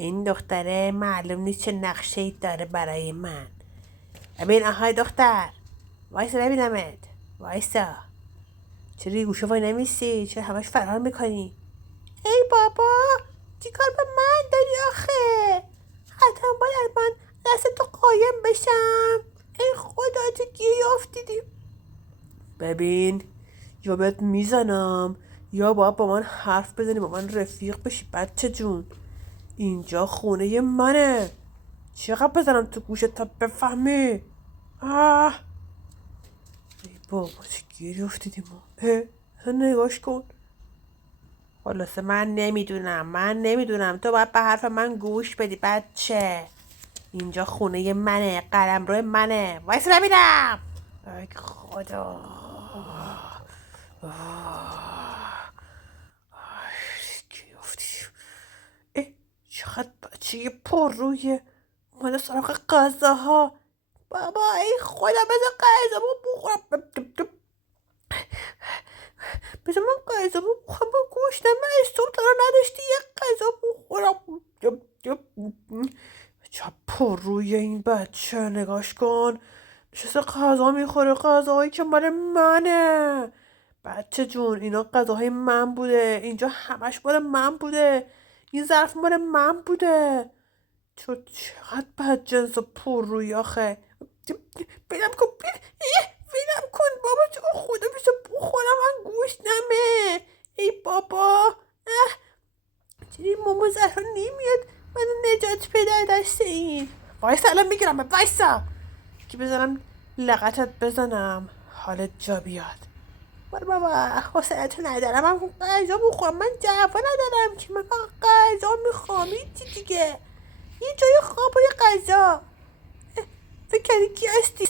این دختره معلوم نیست چه نقشه‌ای داره برای من. ببین آهای دختر، وایسا ببینمت. وایسا، چرا گوشه وای نمیستی؟ چرا همش فرار میکنی؟ ای بابا، چیکار به من داری آخه؟ حتما باید من دست تو قایم بشم. ای خدا چه گیری افتیدی. ببین، یا بهت میزنم یا باید با من حرف بزنی، با من رفیق بشی بچه جون. اینجا خونه منه. چقدر بزنم تو گوشت تا بفهمی؟ ای بابا چه گیری افتیدیم ما. نگاش کن. خلاصه من نمیدونم تو باید به حرف من گوش بدی بچه. اینجا خونه منه، قلمرو منه. وایسا ببینم. ای خدا. گیری افتیدیم. چقدر بچه پر روی اومده سراغ غذاها. بابا ای خدا، بذار غذامو بخورم. بذار من غذامو بخورم با گوشتم. من صبح تا نداشتی یه غذا بخورم. چه پر روی این بچه، نگاش کن. نشسته غذا میخوره، غذاهایی که مال منه. بچه جون اینا غذاهای من بوده، اینجا همش مال من بوده، این ظرف مال من بوده. تو چقدر بدجنس و پر روی آخه. بینم کن بینم کن بابا، چه خدا بیشتر بخورم من گوش نمه. ای بابا چرا ماما زهرا نمیاد منو نجات بده دست این. وایسا الان میگیرم، وایسا که بزنم لغتت بزنم حالت جا بیاد. برو بابا، حوصله‌تو ندارم. من غذا بخورم، من جعفا ندارم که من غذا میخوام. چی دیگه؟ یه جای خواب و یه غذا. فکر کردی کی هستی؟